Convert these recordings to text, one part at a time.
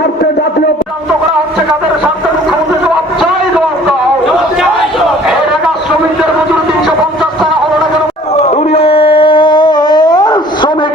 স্বার্থে জাতীয় করা হচ্ছে কাদের স্বার্থে শ্রমিকদের তিনশো পঞ্চাশ টাকা হলো শ্রমিক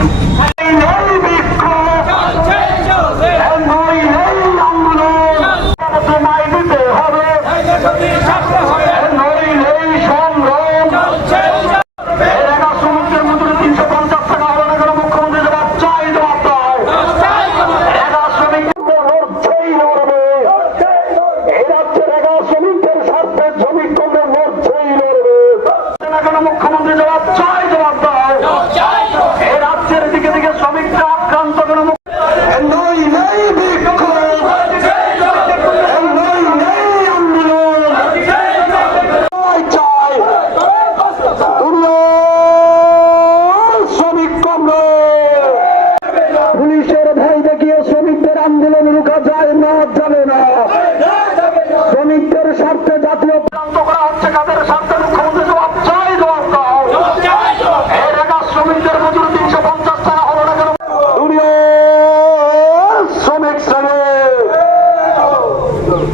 Vai.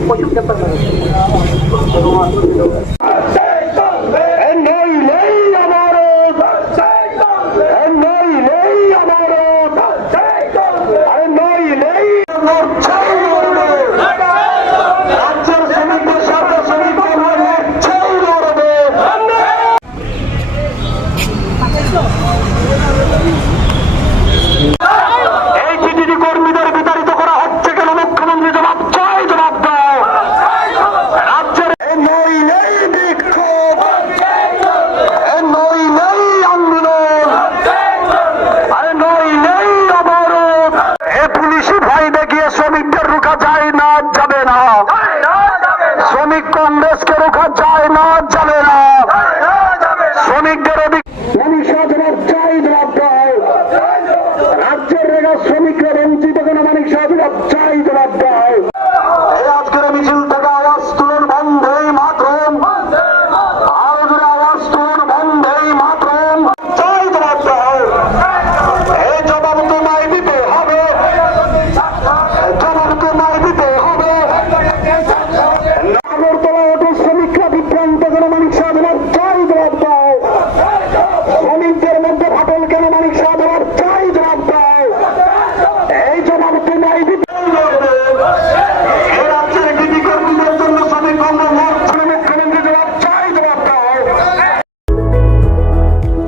Pwede ka pa ঢোকা যায় না জানে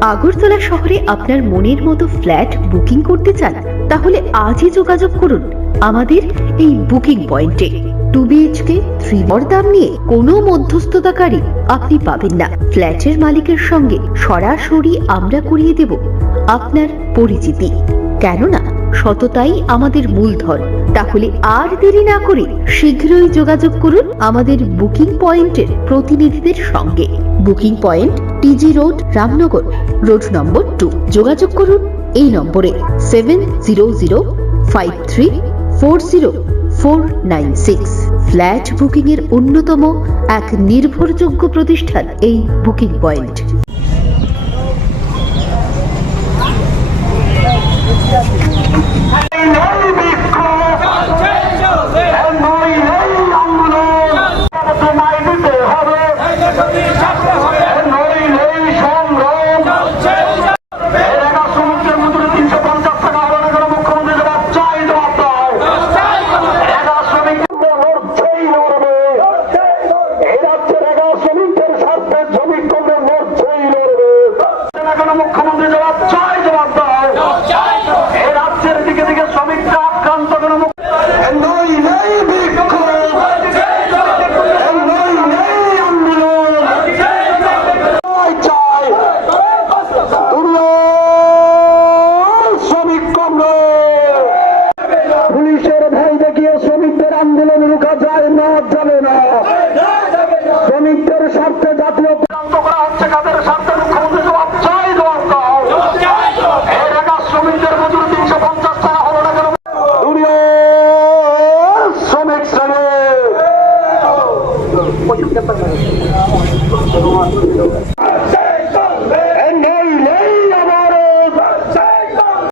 আগরতলা শহরে আপনার মনের মতো ফ্ল্যাট বুকিং করতে চান, তাহলে আজই যোগাযোগ করুন। আমাদের এই বুকিং পয়েন্টে টু বিএইচকে থ্রি বর দাম নিয়ে কোনো মধ্যস্থতাকারী আপনি পাবেন না। ফ্ল্যাটের মালিকের সঙ্গে সরাসরি আমরা করিয়ে দেব আপনার পরিচিতি। কেননা সততাই আমাদের মূলধন। তাহলে আর দেরি না করে শীঘ্রই যোগাযোগ করুন আমাদের বুকিং পয়েন্টের প্রতিনিধিদের সঙ্গে। Booking point TG road, Ramnagar. Road number two যোগাযোগ করুন এই নম্বরে seven zero zero five three four zero four nine six flat বুকিংয়ের অন্যতম এক নির্ভরযোগ্য প্রতিষ্ঠান এই বুকিং পয়েন্ট।